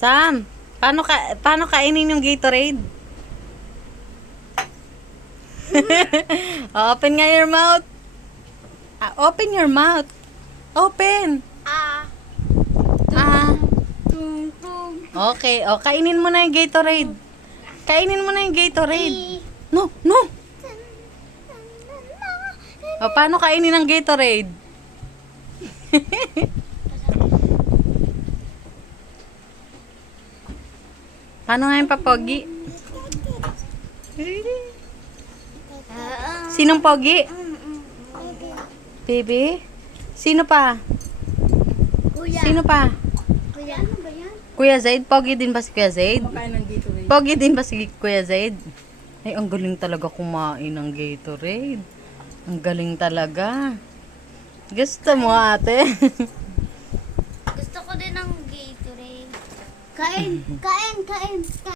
Sam, paano kainin yung Gatorade? Open nga your mouth. Open your mouth. Open. Ah. Tung tung. Okay, kainin mo na yung Gatorade. Kainin mo na yung Gatorade. No, no. Paano kainin ng Gatorade? Paano nga yung papogi? Sinong pogi? Baby? Sino pa? Kuya. Sino pa? Kuya. Ano ba yan? Kuya Zaid? Pogi din ba si Kuya Zaid? Makain ng Gatorade. Pogi din ba si Kuya Zaid? Ay, ang galing talaga kumain ng Gatorade. Ang galing talaga. Gusto mo, ate? Gusto ko din ng Gatorade. Kain. Kain.